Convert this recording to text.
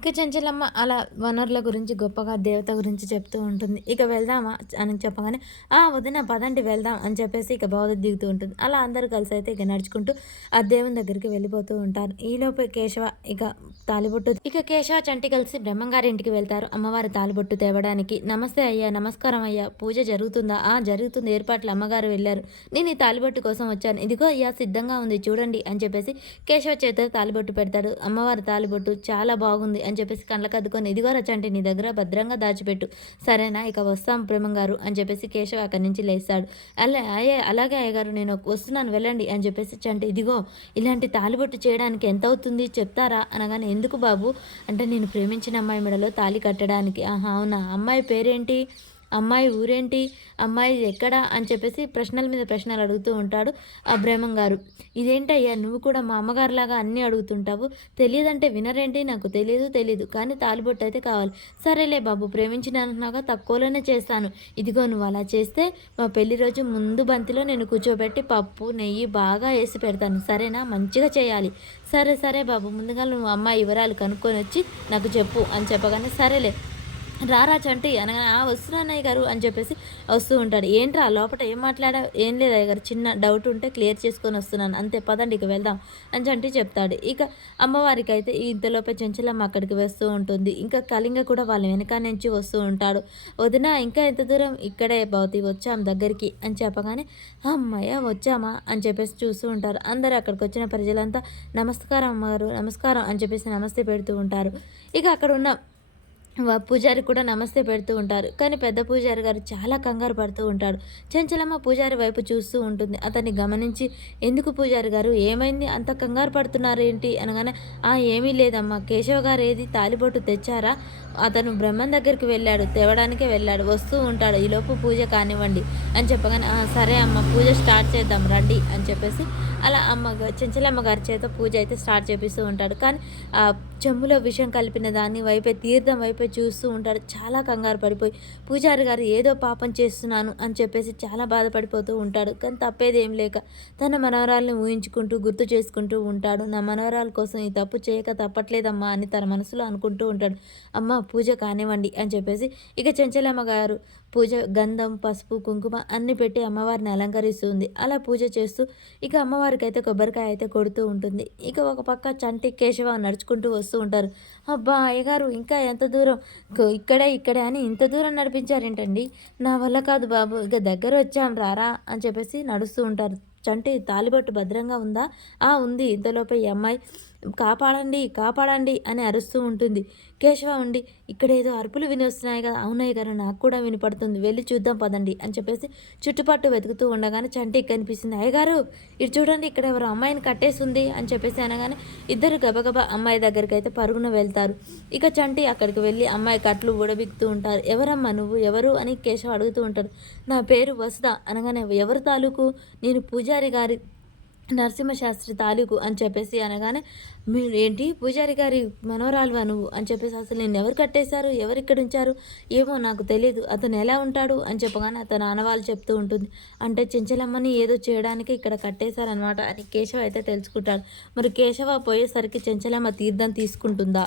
ఇక చెంచలమ్మ అలా వనరుల గురించి గొప్పగా దేవత గురించి చెప్తూ ఉంటుంది. ఇక వెళ్దామా అని చెప్పగానే, వదిన పదండి వెళ్దాం అని చెప్పేసి ఇక బౌద్ధ దిగుతూ ఉంటుంది. అలా అందరూ కలిసి అయితే ఇక నడుచుకుంటూ ఆ దేవుని దగ్గరికి వెళ్ళిపోతూ ఉంటారు. ఈలోపు కేశవ ఇక తాలిబొట్టు కేశవ చంటి కలిసి బ్రహ్మంగారి ఇంటికి వెళ్తారు అమ్మవారి తాలిబొట్టు తేవడానికి. నమస్తే అయ్యా, నమస్కారం అయ్యా, పూజ జరుగుతుందా? జరుగుతుంది, ఏర్పాట్లు అమ్మగారు వెళ్ళారు. నేను ఈ తాలిబొట్టు కోసం వచ్చాను, ఇదిగో అయ్యా సిద్ధంగా ఉంది చూడండి అని చెప్పేసి కేశవ చేత తాలిబొట్టు పెడతాడు. అమ్మవారి తాలిబొట్టు చాలా బాగుంది అని చెప్పేసి కళ్ళకద్దుకొని, ఇదిగో రచంటి నీ దగ్గర భద్రంగా దాచిపెట్టు, సరేనా, ఇక వస్తాం బ్రహ్మంగారు అని చెప్పేసి కేశవ అక్కడి నుంచి లేస్తాడు. అలాగే అయ్యగారు నేను వస్తున్నాను వెళ్ళండి అని చెప్పేసి చంటి, ఇదిగో ఇలాంటి తాలిబొట్టు చేయడానికి ఎంత అవుతుంది చెప్తారా అనగానే, ఎందుకు బాబు అంటే, నేను ప్రేమించిన అమ్మాయి మెడలో తాళి కట్టడానికి. అవునా, అమ్మాయి పేరేంటి, అమ్మాయి ఊరేంటి, అమ్మాయి ఎక్కడా అని చెప్పేసి ప్రశ్నల మీద ప్రశ్నలు అడుగుతూ ఉంటాడు ఆ బ్రహ్మం గారు. ఇదేంటయ్యా నువ్వు కూడా మా అమ్మగారిలాగా అన్నీ అడుగుతుంటావు, తెలియదంటే వినరేంటి, నాకు తెలీదు కానీ తాలిబొట్టు అయితే కావాలి. సరేలే బాబు, ప్రేమించినాక తక్కువలోనే చేస్తాను, ఇదిగో నువ్వు అలా చేస్తే మా పెళ్లి రోజు ముందు బంతిలో నేను కూర్చోబెట్టి పప్పు నెయ్యి బాగా వేసి పెడతాను, సరేనా, మంచిగా చేయాలి. సరే బాబు, ముందుగా నువ్వు అమ్మాయి వివరాలు కనుక్కొని వచ్చి నాకు చెప్పు అని చెప్పగానే, సరేలే రారా చంటి అనగా, వస్తున్నానయ్య గారు అని చెప్పేసి వస్తూ ఉంటాడు. ఏంట్రా లోపల ఏం మాట్లాడా? ఏం లేదు అయ్య గారు, చిన్న డౌట్ ఉంటే క్లియర్ చేసుకొని వస్తున్నాను అంతే, పదండి ఇక వెళ్దాం అని చంటి చెప్తాడు. ఇక అమ్మవారికి అయితే ఇంతలోపే చెంచలమ్మ అక్కడికి వస్తూ ఉంటుంది. ఇంకా కళింగ కూడా వాళ్ళ వెనక నుంచి వస్తూ ఉంటాడు. వదిన ఇంకా ఎంత దూరం, ఇక్కడే భవతి వచ్చాం దగ్గరికి అని చెప్పగానే, అమ్మయ్య వచ్చామా అని చెప్పేసి చూస్తూ ఉంటారు. అందరూ అక్కడికి వచ్చిన ప్రజలంతా నమస్కారం అమ్మగారు, నమస్కారం అని చెప్పేసి నమస్తే పెడుతూ ఉంటారు. ఇక అక్కడ ఉన్న పూజారి కూడా నమస్తే పెడుతూ ఉంటారు. కానీ పెద్ద పూజారి గారు చాలా కంగారు పడుతూ ఉంటాడు. చెంచలమ్మ పూజారి వైపు చూస్తూ ఉంటుంది. అతన్ని గమనించి, ఎందుకు పూజారి గారు ఏమైంది, అంత కంగారు పడుతున్నారు ఏంటి అనగానే, ఏమీ లేదమ్మా, కేశవ గారు ఏది తాలిబొట్టు తెచ్చారా, అతను బ్రహ్మం దగ్గరికి వెళ్ళాడు, తేవడానికే వెళ్ళాడు, వస్తూ ఉంటాడు, ఈలోపు పూజ కానివ్వండి అని చెప్పగానే, సరే అమ్మ పూజ స్టార్ట్ చేద్దాం రండి అని చెప్పేసి అలా చెంచలమ్మ గారి చేత పూజ అయితే స్టార్ట్ చేపిస్తూ ఉంటాడు. కానీ ఆ చెంబులో విషం కలిపిన దాన్ని వైపే, తీర్థం వైపే చూస్తూ ఉంటాడు. చాలా కంగారు పడిపోయి పూజారి గారు ఏదో పాపం చేస్తున్నాను అని చెప్పేసి చాలా బాధపడిపోతూ ఉంటాడు. కానీ తప్పేదేం లేక తన మనవరాల్ని ఊహించుకుంటూ గుర్తు చేసుకుంటూ ఉంటాడు. నా మనవరాల కోసం ఈ తప్పు చేయక తప్పట్లేదమ్మా అని తన మనసులో అనుకుంటూ ఉంటాడు. అమ్మ పూజ కానివ్వండి అని చెప్పేసి ఇక చెంచలమ్మ గారు పూజ గంధం పసుపు కుంకుమ అన్ని పెట్టి అమ్మవారిని అలంకరిస్తుంది. అలా పూజ చేస్తూ ఇక అమ్మవారికి అయితే కొబ్బరికాయ అయితే కొడుతూ ఉంటుంది. ఇక ఒక పక్క చంటి కేశవ నడుచుకుంటూ వస్తూ ఉంటారు. అబ్బా అయ్యగారు ఇంకా ఎంత దూరం, ఇక్కడే అని ఇంత దూరం నడిపించారేంటండి, నా వల్ల కాదు బాబు, ఇక దగ్గర వచ్చాం రారా అని చెప్పేసి నడుస్తూ ఉంటారు. చంటి తాలిబొట్టు భద్రంగా ఉందా? ఉంది. ఇంతలోపే ఈ అమ్మాయి కాపాడండి అని అరుస్తూ ఉంటుంది. కేశవ ఉండి, ఇక్కడ ఏదో అరుపులు వినిస్తున్నాయి కదా, అవునయ్య గారు నాకు కూడా వినపడుతుంది, వెళ్ళి చూద్దాం పదండి అని చెప్పేసి చుట్టుపట్టు వెతుకుతూ ఉండగానే చంటికి కనిపిస్తుంది. అయ్యగారు ఇటు చూడండి, ఇక్కడ ఎవరు అమ్మాయిని కట్టేసింది అని చెప్పేసి అనగానే ఇద్దరు గబగబా అమ్మాయి దగ్గరికి అయితే పరుగున వెళ్తారు. ఇక చంటి అక్కడికి వెళ్ళి అమ్మాయి కట్లు ఊడబిక్తూ ఉంటారు. ఎవరమ్మా నువ్వు, ఎవరు అని కేశవ అడుగుతూ ఉంటాడు. నా పేరు వసుధ అనగానే, ఎవరు తాలూకు, నేను పూజారి గారి నరసింహశాస్త్రి తాలూకు అని చెప్పేసి అనగానే, మీరు ఏంటి పూజారి గారి మనవరాలువా నువ్వు అని చెప్పేసి, అసలు నేను ఎవరు కట్టేశారు, ఎవరు ఇక్కడ ఉంచారు, ఏమో నాకు తెలియదు, అతను ఎలా ఉంటాడు అని చెప్పగానే అతను ఆనవాళ్ళు చెప్తూ ఉంటుంది. అంటే చెంచలమ్మని ఏదో చేయడానికి ఇక్కడ కట్టేశారనమాట అని కేశవ అయితే తెలుసుకుంటాడు. మరి కేశవ పోయేసరికి చెంచలమ్మ తీర్థం తీసుకుంటుందా?